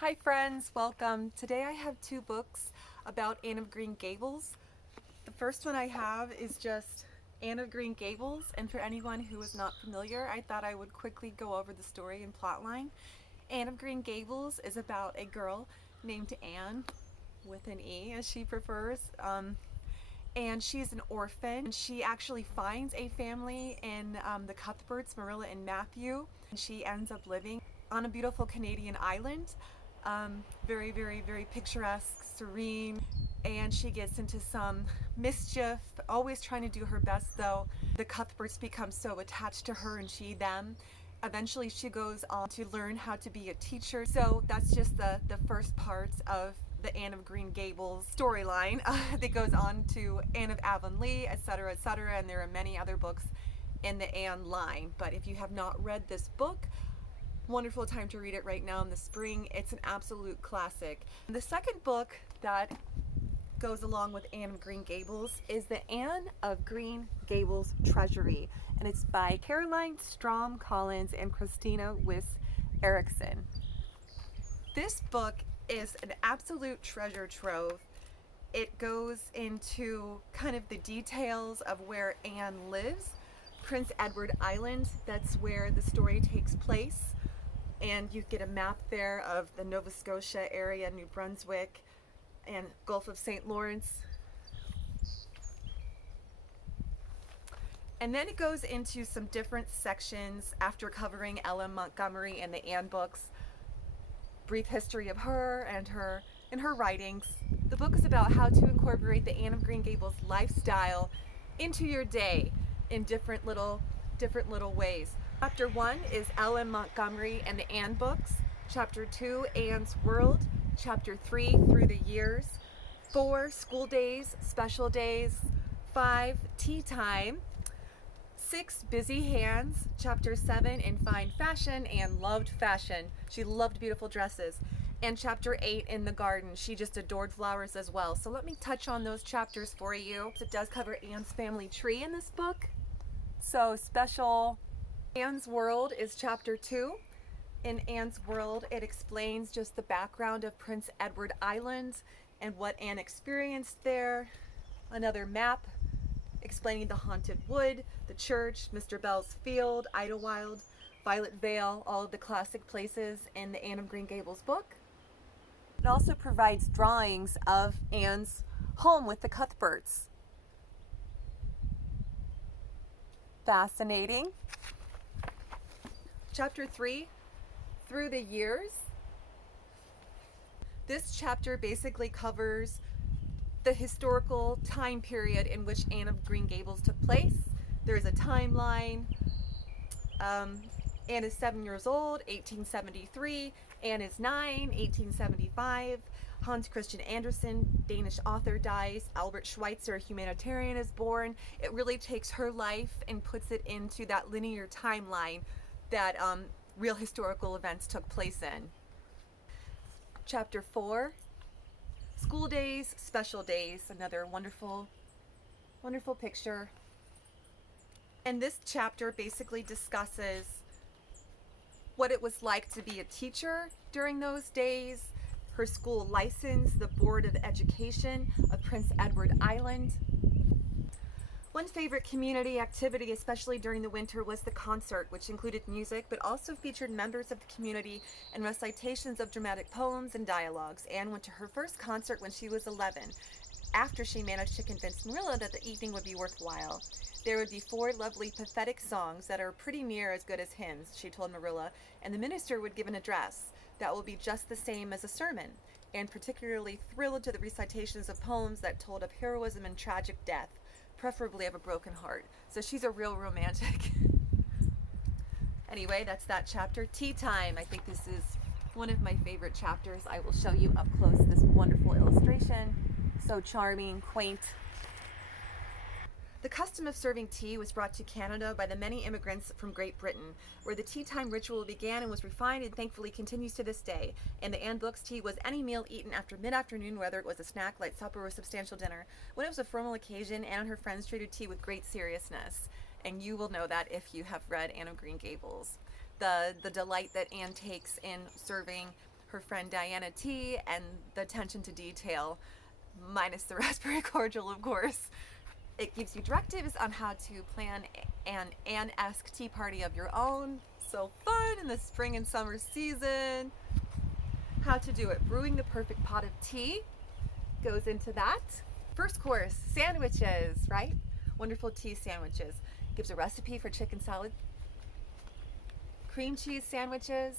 Hi friends, welcome. Today I have two books about Anne of Green Gables. The first one I have is just Anne of Green Gables, and for anyone who is not familiar, I thought I would quickly go over the story and plotline. Anne of Green Gables is about a girl named Anne, with an E as she prefers, and she's an orphan. She actually finds a family in the Cuthberts, Marilla and Matthew, and she ends up living on a beautiful Canadian island. Very, very, very picturesque, serene, and she gets into some mischief, always trying to do her best though. The Cuthberts become so attached to her and she them. Eventually she goes on to learn how to be a teacher. So that's just the first part of the Anne of Green Gables storyline that goes on to Anne of Avonlea, etc., etc., and there are many other books in the Anne line. But if you have not read this book, wonderful time to read it right now in the spring. It's an absolute classic. The second book that goes along with Anne of Green Gables is the Anne of Green Gables Treasury, and it's by Caroline Strom Collins and Christina Wyss Erickson. This book is an absolute treasure trove. It goes into kind of the details of where Anne lives. Prince Edward Island, that's where the story takes place. And you get a map there of the Nova Scotia area, New Brunswick, and Gulf of St. Lawrence. And then it goes into some different sections after covering Ellen Montgomery and the Anne books, brief history of her and her writings. The book is about how to incorporate the Anne of Green Gables lifestyle into your day in different little ways. Chapter 1 is Ellen Montgomery and the Anne books. Chapter 2, Anne's World. Chapter 3, Through the Years. 4, School Days, Special Days. 5, Tea Time. 6, Busy Hands. Chapter 7, In Fine Fashion. Anne loved fashion. She loved beautiful dresses. And Chapter 8, In the Garden. She just adored flowers as well. So let me touch on those chapters for you. It does cover Anne's family tree in this book. So special. Anne's World is Chapter 2. In Anne's World, it explains just the background of Prince Edward Island and what Anne experienced there. Another map explaining the Haunted Wood, the church, Mr. Bell's Field, Idlewild, Violet Vale, all of the classic places in the Anne of Green Gables book. It also provides drawings of Anne's home with the Cuthberts. Fascinating. Chapter 3, Through the Years. This chapter basically covers the historical time period in which Anne of Green Gables took place. There's a timeline. Anne is 7 years old, 1873. Anne is 9, 1875. Hans Christian Andersen, Danish author, dies. Albert Schweitzer, a humanitarian, is born. It really takes her life and puts it into that linear timeline that real historical events took place in. Chapter 4, School Days, Special Days, another wonderful picture. And this chapter basically discusses what it was like to be a teacher during those days, her school license, the Board of Education of Prince Edward Island. One favorite community activity, especially during the winter, was the concert, which included music, but also featured members of the community and recitations of dramatic poems and dialogues. Anne went to her first concert when she was 11, after she managed to convince Marilla that the evening would be worthwhile. There would be 4 lovely, pathetic songs that are pretty near as good as hymns, she told Marilla, and the minister would give an address that will be just the same as a sermon. Anne particularly thrilled to the recitations of poems that told of heroism and tragic death, preferably of a broken heart. So she's a real romantic. Anyway, that's that chapter. Tea Time. I think this is one of my favorite chapters. I will show you up close this wonderful illustration. So charming, quaint. The custom of serving tea was brought to Canada by the many immigrants from Great Britain, where the tea time ritual began and was refined and thankfully continues to this day. In the Anne books, tea was any meal eaten after mid-afternoon, whether it was a snack, light supper, or a substantial dinner. When it was a formal occasion, Anne and her friends treated tea with great seriousness, and you will know that if you have read Anne of Green Gables. The delight that Anne takes in serving her friend Diana T, and the attention to detail, minus the raspberry cordial, of course. It gives you directives on how to plan an Anne-esque tea party of your own. So fun in the spring and summer season. How to do it. Brewing the perfect pot of tea goes into that. First course, sandwiches, right? Wonderful tea sandwiches. Gives a recipe for chicken salad. Cream cheese sandwiches,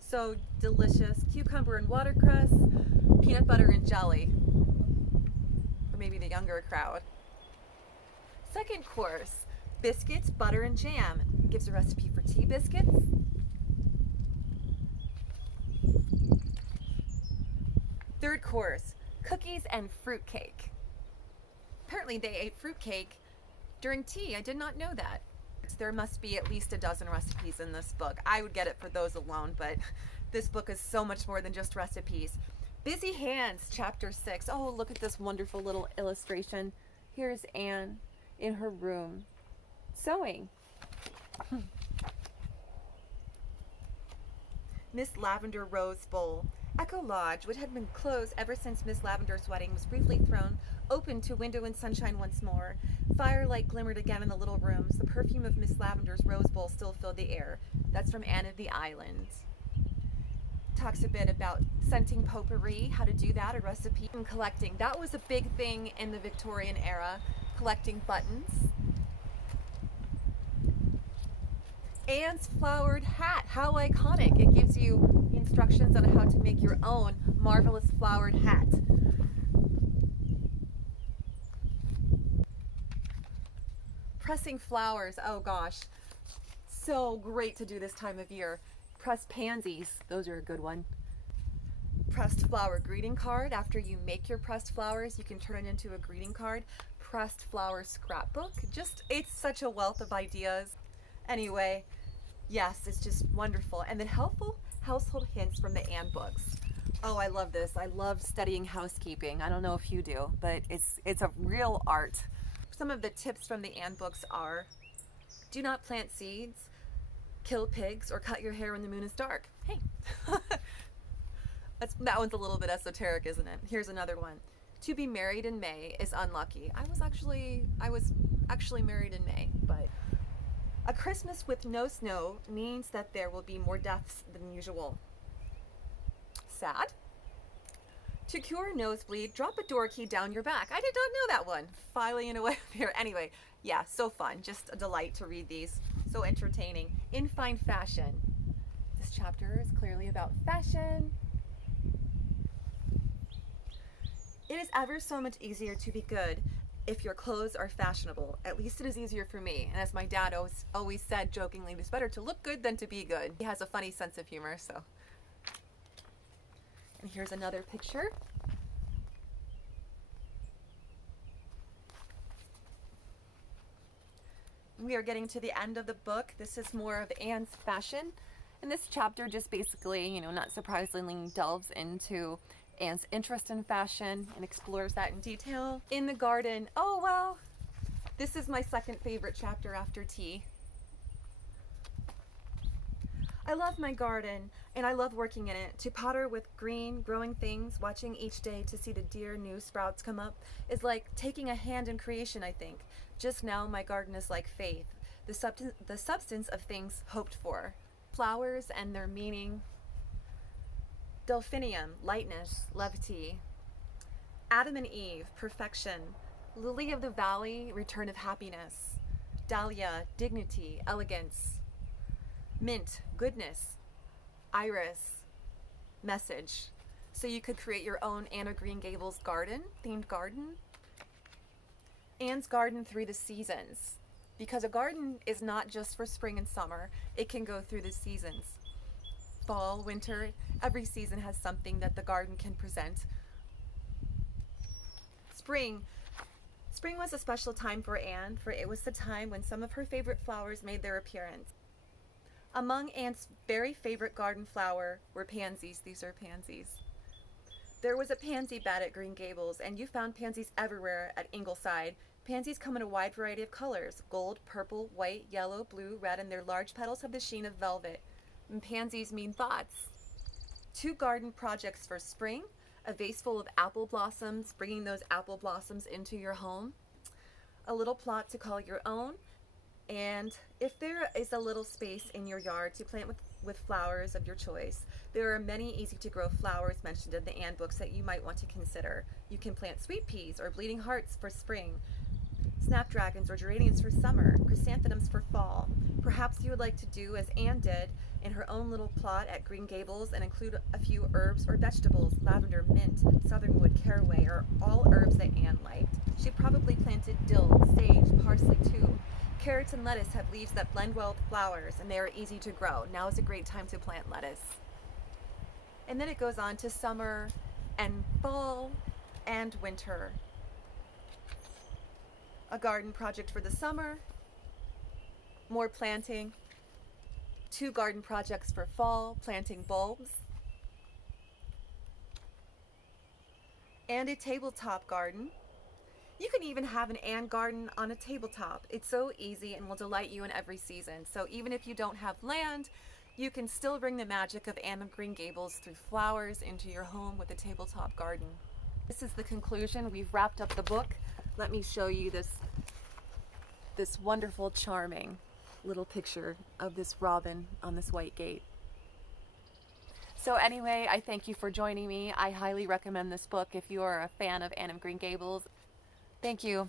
so delicious. Cucumber and watercress, peanut butter and jelly. Or maybe the younger crowd. Second course, biscuits, butter, and jam. Gives a recipe for tea biscuits. Third course, cookies and fruitcake. Apparently they ate fruitcake during tea. I did not know that. There must be at least a dozen recipes in this book. I would get it for those alone, but this book is so much more than just recipes. Busy Hands, Chapter 6. Oh, look at this wonderful little illustration. Here's Anne in her room sewing. Miss Lavender Rose Bowl. Echo Lodge, which had been closed ever since Miss Lavender's wedding, was briefly thrown open to window and sunshine once more. Firelight glimmered again in the little rooms. The perfume of Miss Lavender's rose bowl still filled the air. That's from Anne of the Island. Talks a bit about scenting potpourri, how to do that, a recipe, and collecting. That was a big thing in the Victorian era, collecting buttons. Anne's flowered hat, how iconic. It gives you instructions on how to make your own marvelous flowered hat. Pressing flowers, oh gosh, so great to do this time of year. Pressed pansies, those are a good one. Pressed flower greeting card. After you make your pressed flowers, you can turn it into a greeting card. Pressed flower scrapbook. It's such a wealth of ideas. Anyway, yes, it's just wonderful. And then helpful household hints from the Anne books. Oh, I love this. I love studying housekeeping. I don't know if you do, but it's a real art. Some of the tips from the Anne books are: do not plant seeds, kill pigs, or cut your hair when the moon is dark. Hey, that one's a little bit esoteric, isn't it? Here's another one. To be married in May is unlucky. I was actually married in May, but a Christmas with no snow means that there will be more deaths than usual. Sad. To cure a nosebleed, drop a door key down your back. I did not know that one. Filing it away here. Anyway, yeah, so fun. Just a delight to read these. So entertaining. In fine fashion. This chapter is clearly about fashion. It is ever so much easier to be good if your clothes are fashionable. At least it is easier for me. And as my dad always said jokingly, it's better to look good than to be good. He has a funny sense of humor, so. And here's another picture. We are getting to the end of the book. This is more of Anne's fashion. And this chapter just basically, not surprisingly, delves into Anne's interest in fashion and explores that in detail. In the garden, oh well, this is my second favorite chapter after tea. I love my garden, and I love working in it. To potter with green, growing things, watching each day to see the dear new sprouts come up, is like taking a hand in creation, I think. Just now, my garden is like faith, the substance of things hoped for. Flowers and their meaning. Delphinium, lightness, levity. Adam and Eve, perfection. Lily of the valley, return of happiness. Dahlia, dignity, elegance. Mint, goodness. Iris, message. So you could create your own Anne of Green Gables garden, themed garden. Anne's garden through the seasons. Because a garden is not just for spring and summer, it can go through the seasons. Fall, winter, every season has something that the garden can present. Spring. Spring was a special time for Anne, for it was the time when some of her favorite flowers made their appearance. Among Anne's very favorite garden flower were pansies. These are pansies. There was a pansy bed at Green Gables, and you found pansies everywhere at Ingleside. Pansies come in a wide variety of colors: gold, purple, white, yellow, blue, red, and their large petals have the sheen of velvet. And pansies mean thoughts. 2 garden projects for spring, a vase full of apple blossoms, bringing those apple blossoms into your home, a little plot to call your own, and if there is a little space in your yard to plant with flowers of your choice, there are many easy to grow flowers mentioned in the Anne books that you might want to consider. You can plant sweet peas or bleeding hearts for spring, snapdragons or geraniums for summer, chrysanthemums for fall. Perhaps you would like to do as Anne did in her own little plot at Green Gables and include a few herbs or vegetables, lavender, mint, southernwood, caraway, or all herbs that Anne liked. She probably planted dill, sage, parsley too. Carrots and lettuce have leaves that blend well with flowers, and they are easy to grow. Now is a great time to plant lettuce. And then it goes on to summer and fall and winter. A garden project for the summer, more planting, 2 garden projects for fall, planting bulbs, and a tabletop garden. You can even have an Anne garden on a tabletop. It's so easy and will delight you in every season. So even if you don't have land, you can still bring the magic of Anne of Green Gables through flowers into your home with a tabletop garden. This is the conclusion. We've wrapped up the book. Let me show you this wonderful, charming little picture of this robin on this white gate. So anyway, I thank you for joining me. I highly recommend this book if you are a fan of Anne of Green Gables. Thank you.